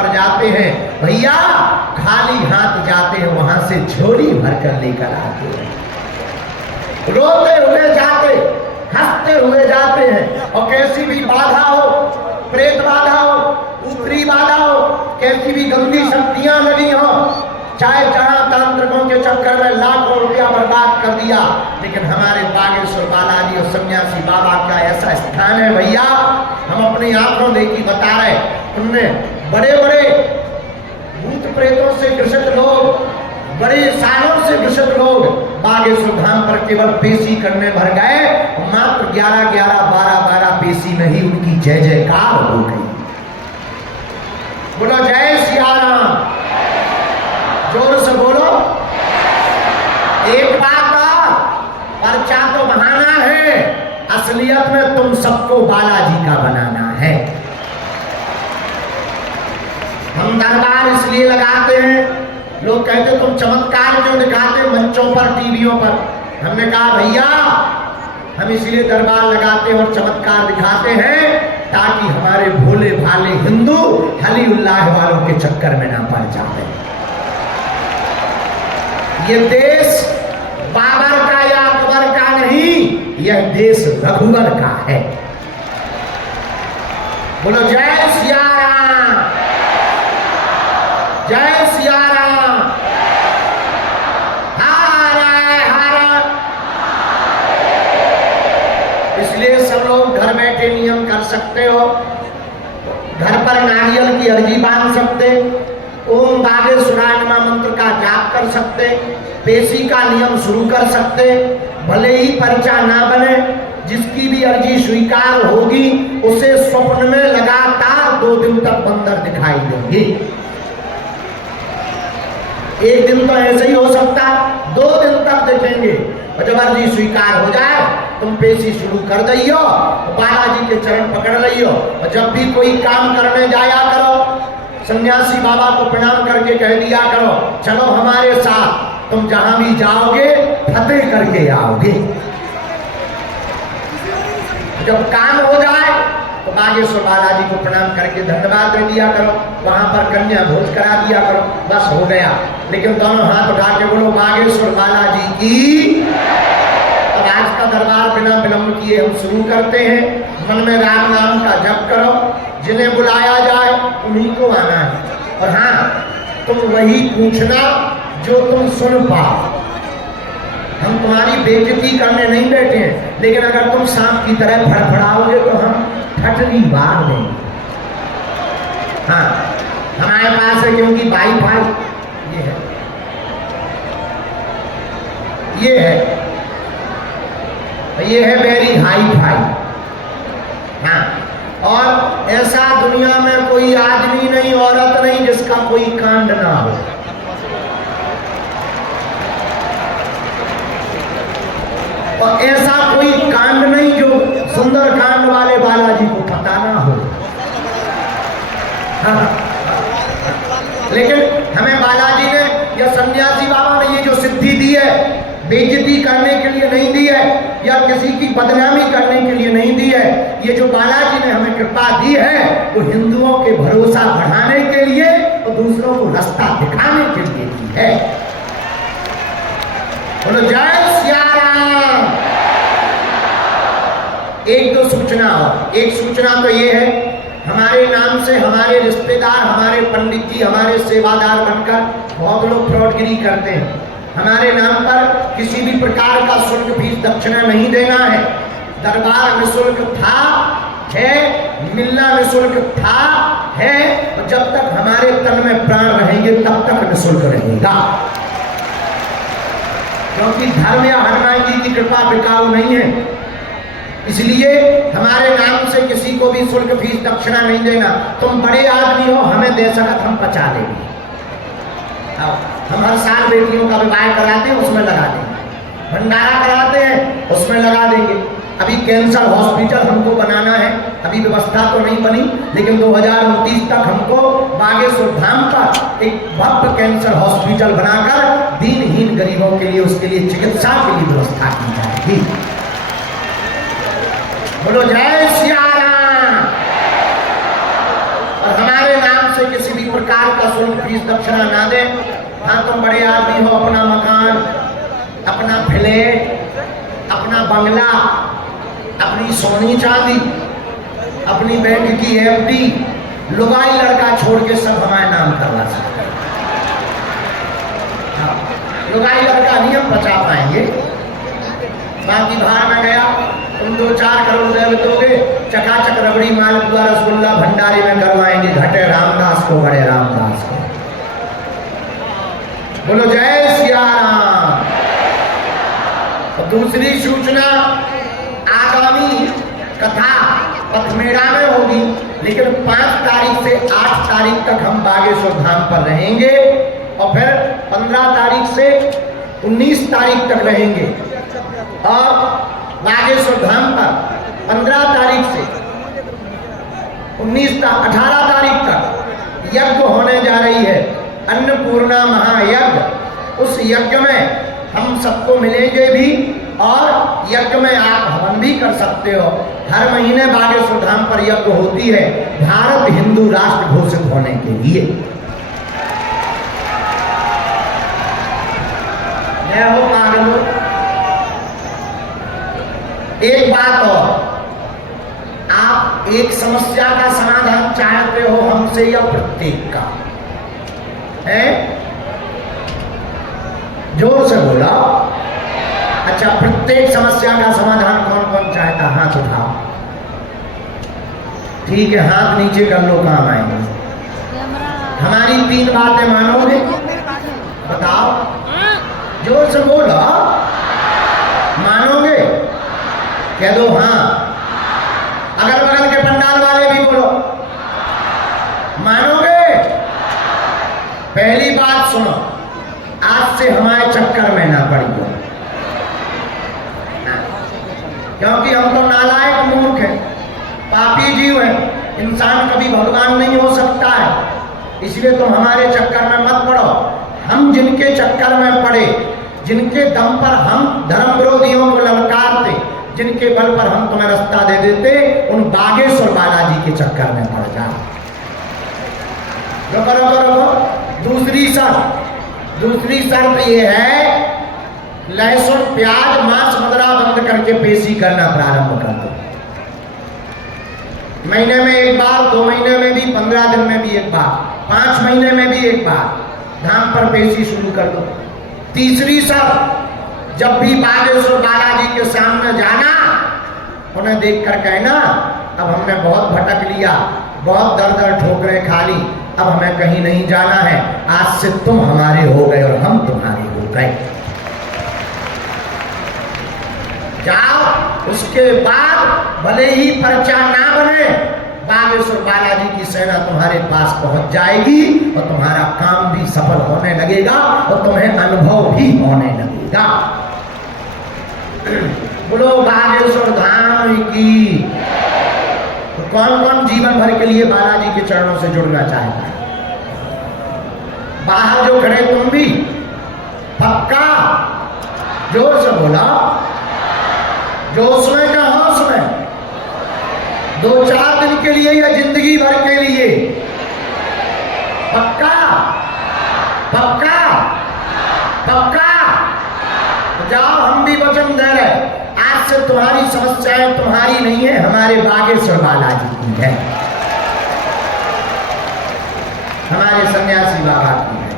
पर जाते हैं भैया खाली हाथ जाते हैं, वहां से झोली भरकर लेकर आते हैं। रोते हुए जाते, हंसते हुए जाते हैं। और कैसी भी बाधा हो, प्रेत बाधा हो, ऊपरी बाधा हो, कैसी भी गंदी शक्तियां लगी हो, चाहे जहां तांत्रिकों के चक्कर में लाखों रुपया बर्बाद कर दिया, लेकिन हमारे बागेश्वर बालाजी और सन्यासी बाबा का ऐसा स्थान है भैया, हम अपनी आंखों देखी बता रहे। उनने बड़े बड़े भूत प्रेतों से ग्रसित लोग, बड़े सालों से ग्रसित लोग बागेश्वर धाम पर केवल पेशी करने भर गए। मात्र 11-11, 12-12 पेशी में ही उनकी जय जयकार हो गई। बोलो जय सिया राम, जोर से बोलो। एक बात और, पर्चा तो बहाना है, असलियत में तुम सबको बालाजी का बनाना है। हम दरबार इसलिए लगाते हैं, लोग कहते तुम चमत्कार क्यों दिखाते मंचों पर, टीवियों पर। हमने कहा भैया हम इसलिए दरबार लगाते हैं और चमत्कार दिखाते हैं ताकि हमारे भोले भाले हिंदू हली उल्लाह वालों के चक्कर में ना पड़ जाते। ये देश बाबर का या अकबर का नहीं, यह देश रघुवर का है। बोलो जय सिया राम, जय सिया राम। इसलिए सब लोग घर बैठे नियम कर सकते हो, घर पर नारियल की अर्जी बांध सकते, ओम बागेश्वराय नमः मंत्र का जाप कर सकते, पेशी का नियम शुरू कर सकते। भले ही पर्चा ना बने, जिसकी भी अर्जी स्वीकार होगी उसे स्वप्न में लगातार 2 दिन तक बंदर दिखाई देंगे। एक दिन तो ऐसे ही हो सकता, 2 दिन तक देखेंगे। और जब अर्जी स्वीकार हो जाए तुम पेशी शुरू कर दियो, बालाजी के चरण पकड़ लियो। और जब भी कोई काम करने जाया करो, सन्यासी बाबा को प्रणाम करके कह दिया करो चलो हमारे साथ, तुम जहां भी जाओगे फतेह करके आओगे। जब काम हो जाए तो बागेश्वर बालाजी को प्रणाम करके धन्यवाद दे दिया करो, वहां पर कन्या भोज करा दिया करो, बस हो गया। लेकिन दोनों हाथ उठा के बोलो बागेश्वर बालाजी की। अब आज का दरबार बिना विलंब किए हम शुरू करते हैं। मन में राम नाम का जप करो, जिन्हें बुलाया जाए उन्हीं को आना है। और हाँ, तुम वही पूछना जो तुम सुन पाओ। हम तुम्हारी बेइज्जती करने नहीं बैठे हैं, लेकिन अगर तुम सांप की तरह फड़फड़ाओगे तो हम ठटनी मार देंगे। हाँ, हमारे पास है क्योंकि वाईफाई ये है, ये है वेरी हाई फाई। हाँ, और ऐसा दुनिया में कोई आदमी नहीं, औरत नहीं जिसका कोई कांड ना हो। और ऐसा कोई कांड नहीं जो सुंदर कांड वाले बालाजी को पता ना हो। हाँ, लेकिन हमें बालाजी ने या सन्यासी बाबा ने ये जो सिद्धि दी है, बेइज्जती करने के लिए नहीं दी है या किसी की बदनामी करने के लिए नहीं दी है। ये जो बालाजी ने हमें कृपा दी है वो हिंदुओं के भरोसा बढ़ाने के लिए और दूसरों को रास्ता दिखाने के लिए दी है। बोलो जय सिया राम। एक दो सूचना हो, एक सूचना तो ये है, हमारे नाम से हमारे रिश्तेदार, हमारे पंडित जी, हमारे सेवादार बनकर बहुत लोग फ्रॉडगिरी करते हैं। हमारे नाम पर किसी भी प्रकार का शुल्क फीस दक्षिणा नहीं देना है। दरबार निःशुल्क था, है, मिलना निःशुल्क था, है, और जब तक हमारे तन में प्राण रहेंगे तब तक निःशुल्क रहेगा। क्योंकि धर्म या हनुमान जी की कृपा बिकाऊ नहीं है, इसलिए हमारे नाम से किसी को भी शुल्क फीस दक्षिणा नहीं देना। तुम बड़े आदमी हो, हमें दे सकत हम पचा देंगे। हम हर साल बेटियों का विवाह कराते हैं, उसमें लगा देंगे। भंडारा कराते हैं, उसमें लगा देंगे। अभी कैंसर हॉस्पिटल हमको बनाना है, अभी व्यवस्था तो नहीं बनी, लेकिन 2029 तक हमको बागेश्वर धाम पर एक भव्य कैंसर हॉस्पिटल बनाकर दीनहीन गरीबों के लिए, उसके लिए चिकित्सा के लिए व्यवस्था की जाएगी। बोलो जय सिया राम। और हमारे नाम से किसी भी फीस दक्षिणा ना दें। हाँ तुम बड़े आदमी हो, अपना मकान, अपना फ्लैट, अपना बंगला, अपनी सोनी चांदी, अपनी बैंक की एफडी, लुगाई लड़का छोड़ के सब हमारे नाम करवा सकते हैं। हाँ, लुगाई लड़का नहीं हम बचा पाएंगे। बाकी बाहर में गया तुम 2-4 करोड़ दे दोगे, चकाचक रबड़ी मालपुआ रसगुल्ला भंडारी में करवाएंगे। घटे रामदास को, बड़े रामदास को। बोलो जय सिया राम। तो दूसरी सूचना आगामी कथा पथमेड़ा में होगी, लेकिन 5 तारीख से 8 तारीख तक हम बागेश्वर धाम पर रहेंगे और फिर 15 तारीख से 19 तारीख तक रहेंगे। और बागेश्वर धाम पर 15 तारीख से 18 तारीख तक यज्ञ होने जा रही है, अन्नपूर्णा महायज्ञ। उस यज्ञ में हम सबको मिलेंगे भी और यज्ञ में आप हवन भी कर सकते हो। हर महीने बागेश्वर धाम पर यज्ञ होती है, भारत हिंदू राष्ट्र घोषित होने के लिए। जय हो पागलों। एक बात और, आप एक समस्या का समाधान चाहते हो हमसे या प्रत्येक का है? जोर से बोला। अच्छा, प्रत्येक समस्या का समाधान कौन कौन चाहता? हाथ उठाओ। ठीक है, हाथ नीचे कर लो, काम आएंगे। हमारी 3 बातें मानोगे? बताओ, जोर से बोलो। मानोगे? कह दो हाँ। अगल बगल के पंडाल वाले भी बोलो, मानोगे? पहली बात सुनो, आज से हमारे चक्कर में ना पड़िए, क्योंकि हम तो नालायक मूर्ख हैं, पापी जीव हैं। इंसान कभी भगवान नहीं हो सकता है, इसलिए तुम हमारे चक्कर में मत पड़ो। हम जिनके चक्कर में पड़े, जिनके दम पर हम धर्म विरोधियों को ललकारते, जिनके बल पर हम तुम्हें रास्ता दे देते, उन बागेश्वर बालाजी के चक्कर में पड़ जाओ। जो करो करो। दूसरी शर्त ये है, लहसुन प्याज मांस मदिरा बंद करके पेशी करना प्रारंभ कर दो। महीने में एक बार, 2 महीने में भी, 15 दिन में भी एक बार, 5 महीने में भी एक बार धाम पर पेशी शुरू कर दो। तीसरी शर्त, जब भी बागेश्वर बालाजी के सामने जाना, उन्हें देख कर कहना, अब हमने बहुत भटक लिया, बहुत दर ठोकरें खा ली, अब हमें कहीं नहीं जाना है, आज से तुम हमारे हो गए और हम तुम्हारे हो गए। जाओ, उसके बाद भले ही पर्चा ना बने, बागेश्वर बालाजी की सेना तुम्हारे पास पहुंच जाएगी और तुम्हारा काम भी सफल होने लगेगा और तुम्हें अनुभव भी होने लगेगा। बोलो बागेश्वर धाम की। तो कौन कौन जीवन भर के लिए बालाजी के चरणों से जुड़ना चाहता है? बाहर जो खड़े तुम भी पक्का? जोर से बोला। जोश में का होश में? 2-4 दिन के लिए या जिंदगी भर के लिए? पक्का? पक्का? पक्का? तो जाओ, हम भी वचन दे रहे, आज से तुम्हारी समस्याएं तुम्हारी नहीं है, हमारे बागेश्वर बालाजी की है, हमारे सन्यासी बाबा की है।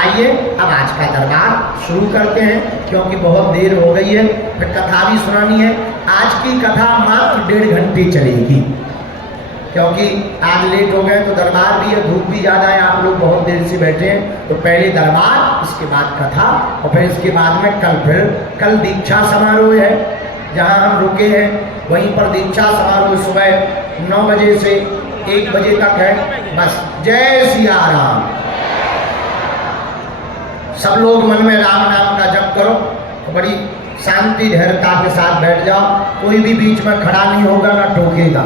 आइए अब आज का दरबार शुरू करते हैं, क्योंकि बहुत देर हो गई है, फिर कथा भी सुनानी है। आज की कथा मात्र 1.5 घंटे चलेगी, क्योंकि आज लेट हो गए तो दरबार भी है, धूप भी ज़्यादा है, आप लोग बहुत देर से बैठे हैं। तो पहले दरबार, इसके बाद कथा और फिर इसके बाद में कल दीक्षा समारोह है, जहाँ हम रुके हैं वहीं पर दीक्षा समारोह सुबह 9 बजे से 1 बजे तक है। बस जय सिया राम। सब लोग मन में राम नाम का जप करो, तो बड़ी शांति धैर्यता के साथ बैठ जाओ, कोई भी बीच में खड़ा नहीं होगा ना टोकेगा।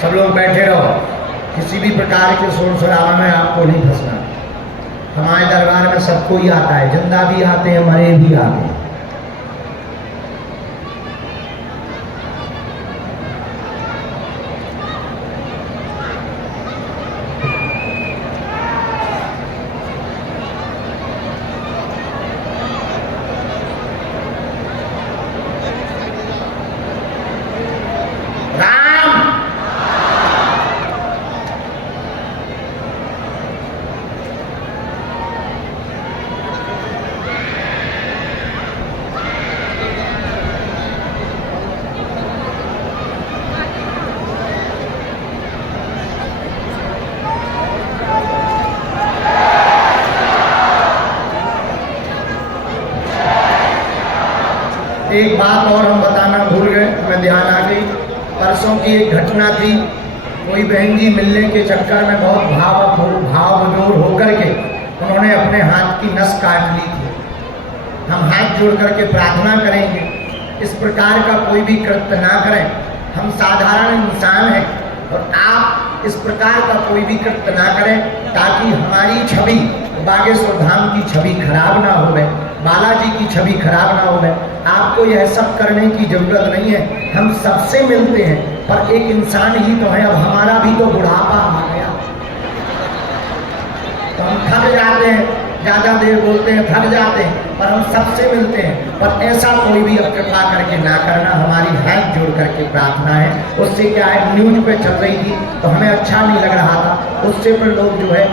सब लोग बैठे रहो, किसी भी प्रकार के शोर शराबा में आपको नहीं फंसना। हमारे दरबार में सब कोई आता है, जिंदा भी आते हैं, मरे भी आते हैं। एक बात और हम बताना भूल गए, हमें ध्यान आ गई। परसों की एक घटना थी, कोई बहन जी मिलने के चक्कर में बहुत भाव विभोर होकर के उन्होंने अपने हाथ की नस काट ली थी। हम हाथ जोड़ करके प्रार्थना करेंगे, इस प्रकार का कोई भी कृत्य ना करें। हम साधारण इंसान हैं और आप इस प्रकार का कोई भी कृत्य ना करें, ताकि हमारी छवि, बागेश्वर धाम की छवि खराब ना हो, बालाजी की छवि खराब ना हो। आपको यह सब करने की जरूरत नहीं है। हम सबसे मिलते हैं, पर एक इंसान ही तो है। अब हमारा भी तो बुढ़ापा आ गया, तो हम थक जाते हैं, ज़्यादा देर बोलते हैं, थक जाते हैं, पर हम सबसे मिलते हैं। पर ऐसा कोई भी अब कृपा करके ना करना, हमारी हाथ जोड़ करके प्रार्थना है। उससे क्या है, न्यूज पे चल रही थी तो हमें अच्छा नहीं लग रहा था, उससे फिर लोग जो है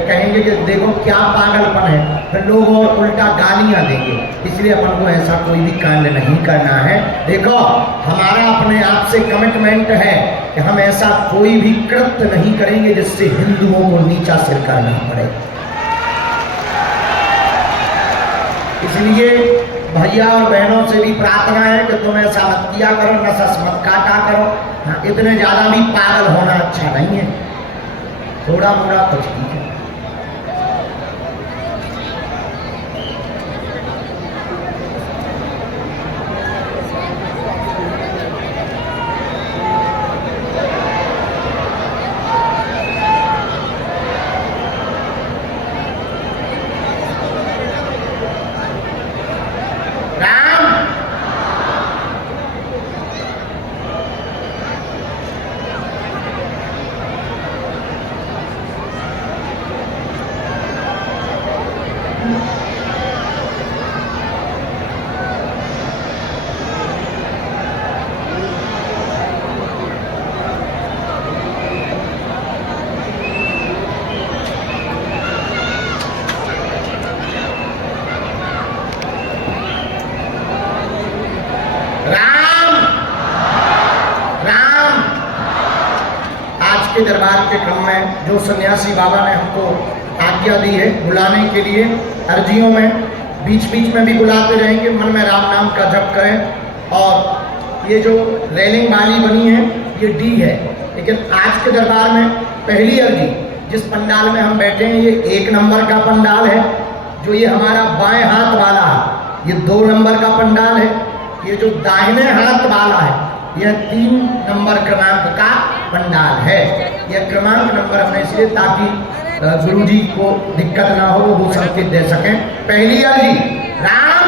कहेंगे कि देखो क्या पागलपन है, फिर लोग और उल्टा गालियां देंगे। इसलिए अपन को ऐसा कोई भी कांड नहीं करना है। देखो, हमारा अपने आप से कमिटमेंट है कि हम ऐसा कोई भी कृत्य नहीं करेंगे जिससे हिंदुओं को नीचा सिर करना पड़े। इसलिए भैया और बहनों से भी प्रार्थना है कि तुम ऐसा मत किया करो, नसस मत काटा करो। हाँ, इतने ज़्यादा भी पागल होना अच्छा नहीं है, थोड़ा मोड़ा तो ठीक है। के दरबार के क्रम में जो सन्यासी बाबा ने हमको आज्ञा दी है बुलाने के लिए, अर्जियों में बीच बीच में भी बुलाते रहेंगे, मन में राम नाम का जप करें। और ये जो रेलिंग वाली बनी है ये डी है, लेकिन आज के दरबार में पहली अर्जी, जिस पंडाल में हम बैठे हैं ये 1 नंबर का पंडाल है। जो ये हमारा बाएं हाथ वाला है ये 2 नंबर का पंडाल है। ये जो दाहिने हाथ वाला है यह 3 नंबर क्रमांक का पंडाल है। यह क्रमांक नंबर हमने इसलिए ताकि गुरुजी को दिक्कत ना हो, वो संकेत दे सकें। पहली अर्जी राम।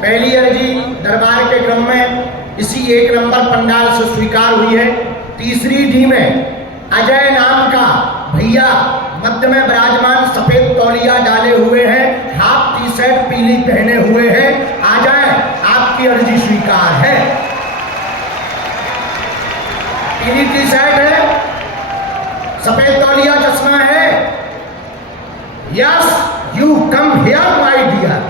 पहली अर्जी दरबार के क्रम में इसी 1 नंबर पंडाल से स्वीकार हुई है। तीसरी डी में अजय नाम का भैया मध्य में विराजमान, सफेद तौलिया डाले हुए हैं, हाफ टी शर्ट पीली पहने हुए हैं। आ जाए, आपकी अर्जी स्वीकार है। पीली टी शर्ट है, सफेद तौलिया चश्मा है। Yes, you come here my dear.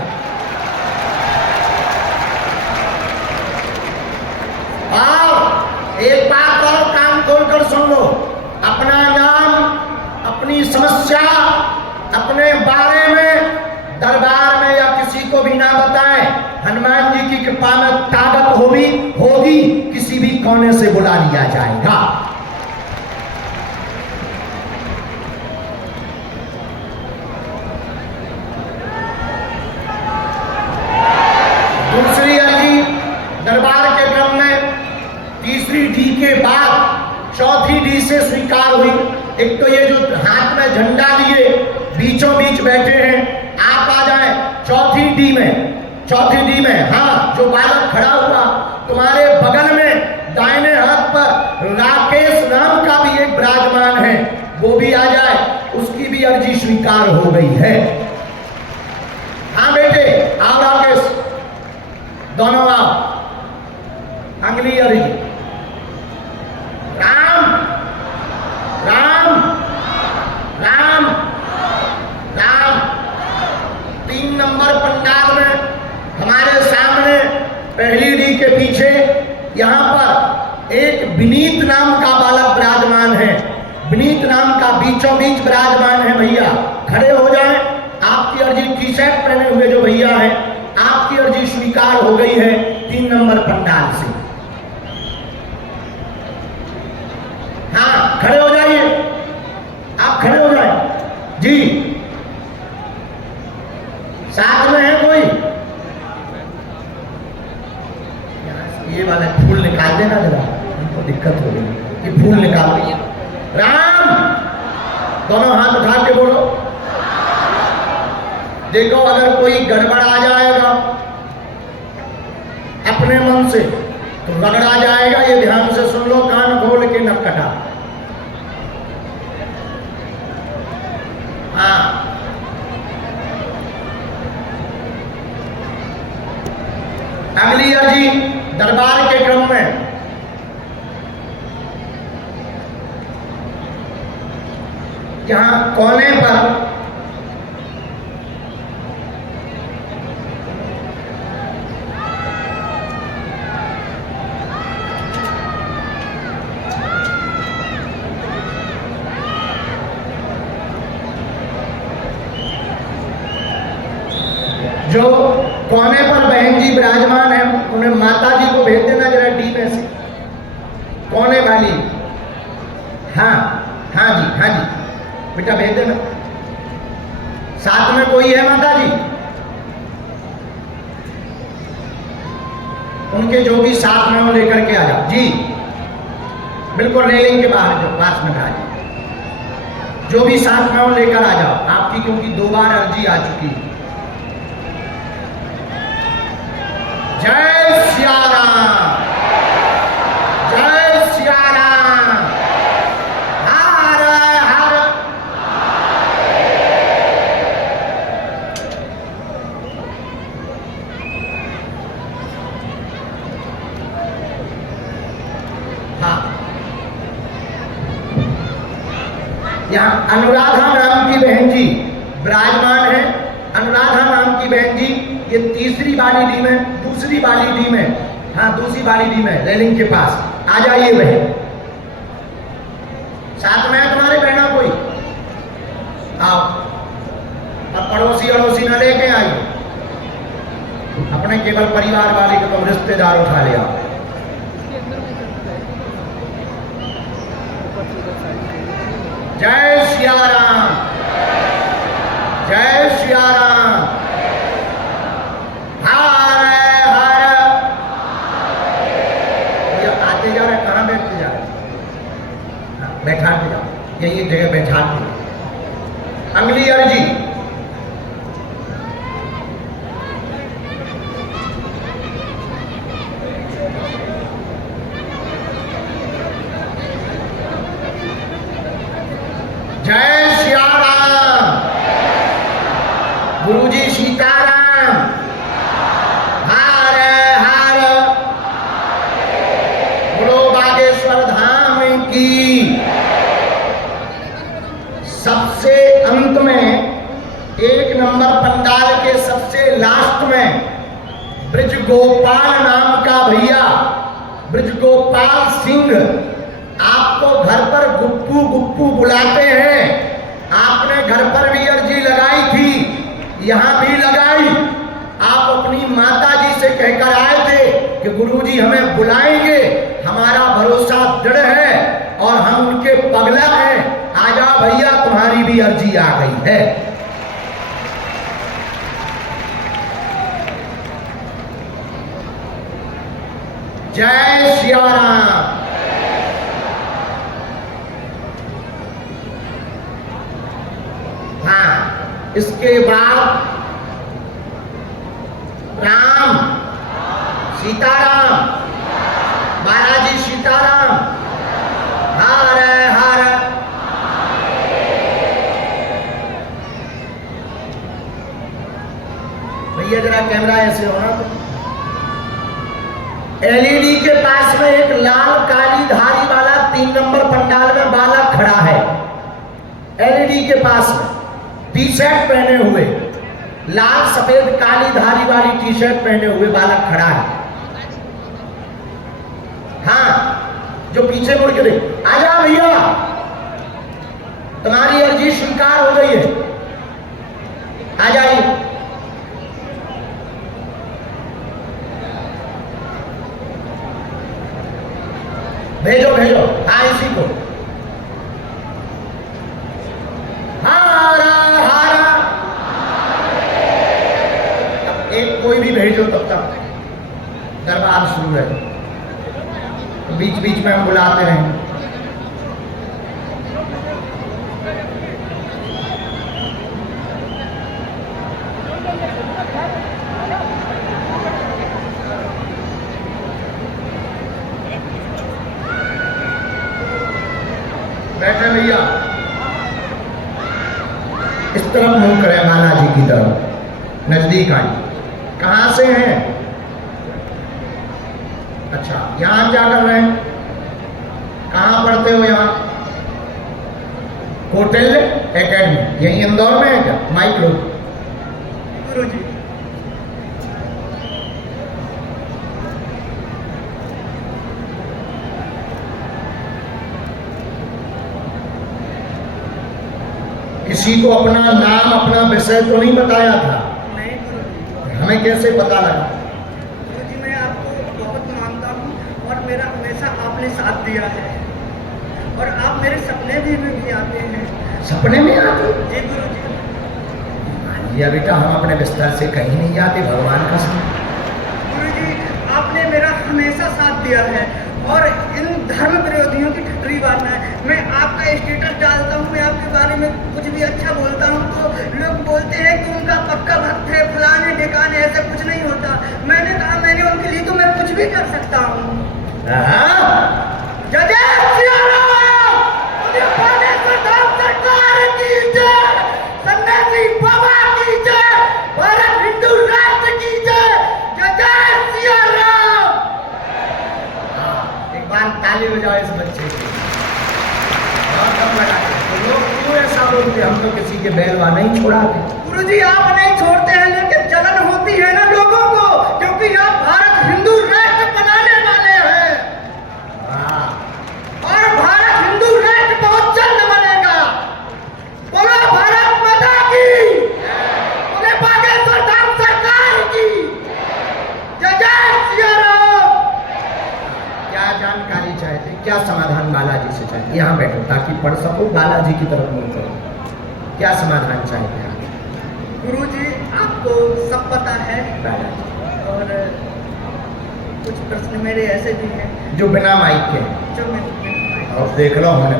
और एक बात और कान खोलकर सुन लो, अपना नाम, अपनी समस्या, अपने बारे में दरबार में या किसी को भी ना बताएं। हनुमान जी की कृपा में ताकत होगी किसी भी कोने से बुला लिया जाएगा। दूसरी अर्जी दरबार के क्रम में तीसरी डी के बाद चौथी डी से स्वीकार हुई। एक तो ये जो हाथ में झंडा लिए बीचों बीच बैठे हैं, आप आ जाए चौथी डी में। हाँ, जो बालक खड़ा हुआ तुम्हारे बगल में दाहिने हाथ पर राकेश नाम का भी एक विराजमान है, वो भी आ जाए, उसकी भी अर्जी स्वीकार हो गई है। हाँ बेटे, आओ राकेश, दोनों आओ। अगली अर्जी राम राम राम राम। 3 नंबर पंडाल में हमारे सामने पहली डी के पीछे यहां पर एक विनीत नाम का बालक विराजमान है। विनीत नाम का बीचों बीच विराजमान है। भैया खड़े हो जाएं। आपकी अर्जी टी शर्ट पहने हुए जो भैया हैं, आपकी अर्जी स्वीकार हो गई है 3 नंबर पंडाल से। हाँ, खड़े हो जाइए, आप खड़े हो जाए जी। साथ में है कोई? ये वाला फूल निकाल देना जरा, उनको दिक्कत हो गई। ये फूल निकाल दिया। राम, दोनों हाथ उठा के बोलो। देखो, अगर कोई गड़बड़ आ जाएगा अपने मन से तो रगड़ा जाएगा। ये ध्यान से सुन लो, कान खोल के नक कटा। हाँ, अगली अर्जी दरबार के क्रम में जहां कोने पर जो कोने पर बहन जी विराजमान है, उन्हें माता जी को भेज देना जरा डी में से, कोने वाली। हाँ हाँ जी, हाँ जी बेटा भेज देना। साथ में कोई है माता जी? उनके जो भी साथ में वो लेकर के आ जाओ जी। बिल्कुल रेलिंग के बाहर जो पास में आ जाओ, जो भी साथ में वो लेकर आ जाओ। आपकी क्योंकि 2 बार अर्जी आ चुकी है। जय सिया राम, जय सिया राम, हर हर। हाँ, यहाँ अनुराधा नाम की बहन जी विराजमान है। अनुराधा नाम की बहन जी ये तीसरी वाली डी में, दूसरी वाली डी में, हाँ दूसरी वाली डी में रेलिंग के पास आ जाइए बहन। साथ में है तुम्हारे बहना कोई? आओ, अब पड़ोसी अड़ोसी न लेके आई, अपने केवल परिवार वाले को तुम रिश्तेदार उठा ले आओ। जय सिया राम, जय सिया राम, हर हर। ये आते जा रहे, कहाँ बैठते जा रहे? बैठा के जाओ, यही जगह बैठा के। अगली अर्जी जय श्री राम, गुरुजी सीताराम, हर हर, बोलो बागेश्वर धाम की। सबसे अंत में 1 नंबर पंडाल के सबसे लास्ट में ब्रजगोपाल नाम का भैया, ब्रजगोपाल सिंह, आपको घर पर गुप्पू गुप्पू बुलाते हैं। आपने घर पर भी अर्जी लगाई थी, यहां भी लगाई। आप अपनी माता जी से कहकर आए थे कि गुरुजी हमें बुलाएंगे, हमारा भरोसा दृढ़ है और हम उनके पगला हैं। आजा भैया, तुम्हारी भी अर्जी आ गई है। जय श्री राम, इसके बाद राम, सीताराम, बालाजी सीताराम, हर हर। भैया जरा कैमरा ऐसे होना तो। एलईडी के पास में एक लाल काली धारी वाला 3 नंबर पंडाल में बालक खड़ा है। एलईडी के पास में टी शर्ट पहने हुए, लाल सफेद काली धारी वाली टी शर्ट पहने हुए बालक खड़ा है। हाँ, जो पीछे मुड़ के देख, आजा भैया, तुम्हारी अर्जी स्वीकार हो गई है, आ जाइए। भेजो भेजो, हाँ इसी को। हारा हारा, एक कोई भी भेजो, तब तक दरबार शुरू है। बीच बीच में हम बुलाते रहेंगे। बैठे भैया, इस तरफ मुंह करें, बालाजी की तरफ, नजदीक आए। कहां से हैं? अच्छा, यहां क्या कर रहे हैं? कहां पढ़ते हो? यहां होटल एकेडमी, यही इंदौर में है क्या? माइक लो। गुरुजी, किसी को अपना नाम, अपना विषय तो नहीं बताया था? नहीं गुरुजी। हमें कैसे पता लगा? गुरुजी, मैं आपको बहुत मानता हूँ और मेरा हमेशा आपने साथ दिया है, और आप मेरे सपने भी आते हैं। सपने में आते? जी गुरुजी। या बेटा, हम अपने बिस्तर से कहीं नहीं जाते, भगवान का सपना। गुरुजी, आपने मेरा हमेशा साथ दिया है, और इन धर्म विरोधियों की ठिठुरी बांधना है। मैं आपका स्टेटस डालता हूँ, मैं आपके बारे में कुछ भी अच्छा बोलता हूँ तो लोग बोलते हैं कि उनका पक्का भक्त है, फलाने ठिकाने, ऐसा कुछ नहीं होता। मैंने कहा, मैंने उनके लिए तो मैं कुछ भी कर सकता हूँ। जय जय श्री राम, बालेश्वर धाम सरकार की जय, सन्यासी बाबा की जय, भारत हिंदू राष्ट्र की जय, जय जय श्री राम। एक बार ताली बजाओ इस बच्चे की। तो लोग क्यों ऐसा बोलते? हम तो किसी के बैलवा नहीं छोड़ाते। गुरुजी, आप नहीं छोड़ते हैं, लेकिन जलन होती है ना लोगों को, क्योंकि आप भारत हिंदू राष्ट्र बनाने वाले हैं। और भारत हिंदू राष्ट्र बहुत जल्द बनेगा। बोलो भारत माता की, बोले बागेश्वर धाम सरकार की जय जय श्री राम। क्या जानकारी चाहते, क्या समाधान बालाजी से चाहते? यहाँ बैठो ताकि पढ़ सको, बालाजी की तरफ मुड़ करो। क्या समाधान चाहते हैं? गुरुजी, आपको सब पता है बालाजी, और कुछ प्रश्न मेरे ऐसे भी हैं जो बिना माइक के, जो मैं और देख लो हमने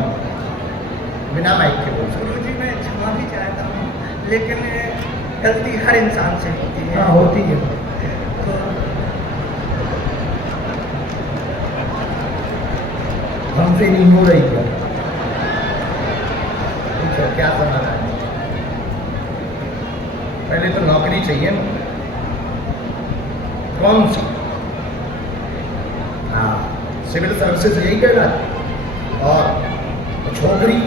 बिना माइक के बोल सकते। गुरुजी, मैं क्षमा भी चाहता हूँ, लेकिन गलती हर इंसान से होती है। हाँ, होती है। तो हमसे नहीं हो रही क्या? क्या समाधान है? पहले तो नौकरी चाहिए ना। कौन सी? हाँ, सिविल सर्विसेज यही कह रहा है। और छोकरी,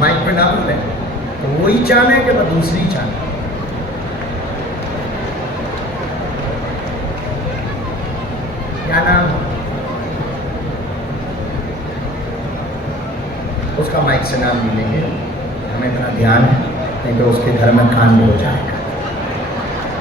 माइक पे ना बोले तो वही चाहने के बाद दूसरी चाहने। क्या नाम? उसका माइक से नाम मिलेंगे, हमें इतना ध्यान है, नहीं तो उसके घर में कांड हो जाएगा।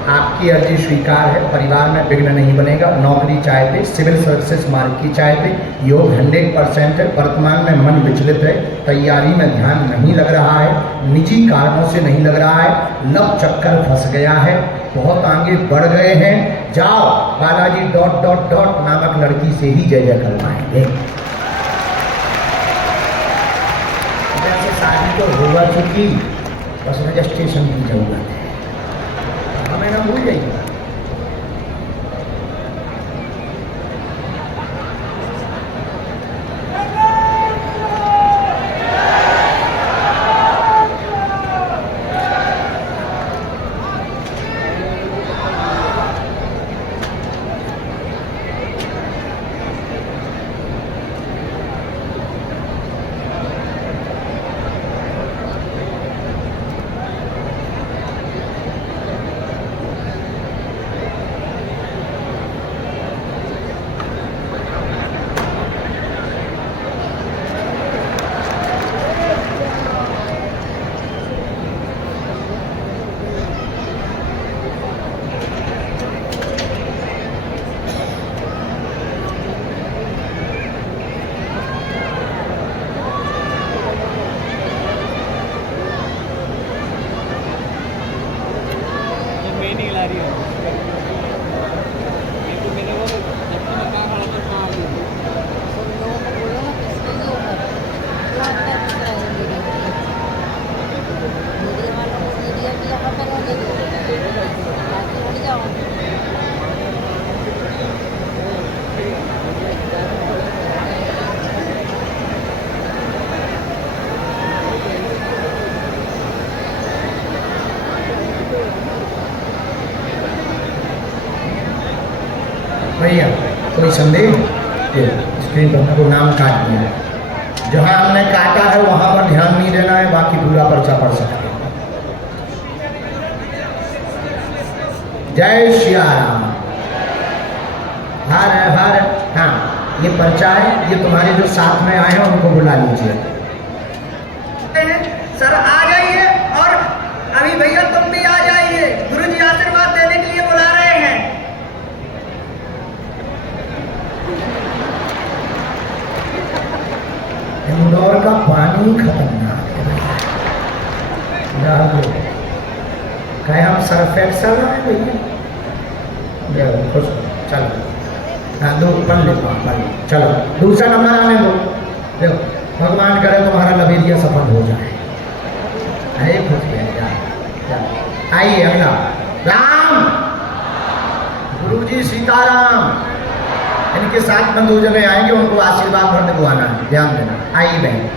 आपकी अर्जी स्वीकार है, परिवार में विघ्न नहीं बनेगा। नौकरी चाहते, सिविल सर्विसेज मार्ग की चाहते, योग 100% है। वर्तमान में मन विचलित है, तैयारी में ध्यान नहीं लग रहा है, निजी कारणों से नहीं लग रहा है, लव चक्कर फंस गया है, बहुत आगे बढ़ गए हैं। जाओ बालाजी ... नामक लड़की से ही जय जय करवाएंगे। तो होगा चुकी, बस रजिस्ट्रेशन की जरूरत है। हमें ना भूल जाइए। भैया कोई संदेह? स्क्रीन पर हमको नाम काट दिया। जहाँ हमने काटा है वहाँ पर ध्यान नहीं देना है, बाकी पूरा पर्चा पढ़ सकते हैं। जय श्री राम। हर हर। हाँ, ये पर्चा है, ये तुम्हारे जो साथ में आए हैं उनको बुला लीजिए। सर आ जाइए, और अभी भैया तुम भी आ जाइए, गुरुजी आशीर्वाद देने के लिए बुला रहे हैं। इंदौर का पानी खतरनाक है। कहे हम सर्फ एक्सल है भैया। खुश चलो, हाँ दो पढ़ ले चलो, दूसरा नंबर आने दो। देखो, भगवान करे तुम्हारा लबेरिया सफल हो जाए। अरे खुश गया। आइए अगला। राम गुरुजी सीताराम, इनके साथ में दो जगह आएंगे, उनको आशीर्वाद भरने को आना है, ध्यान देना। आइए बहन।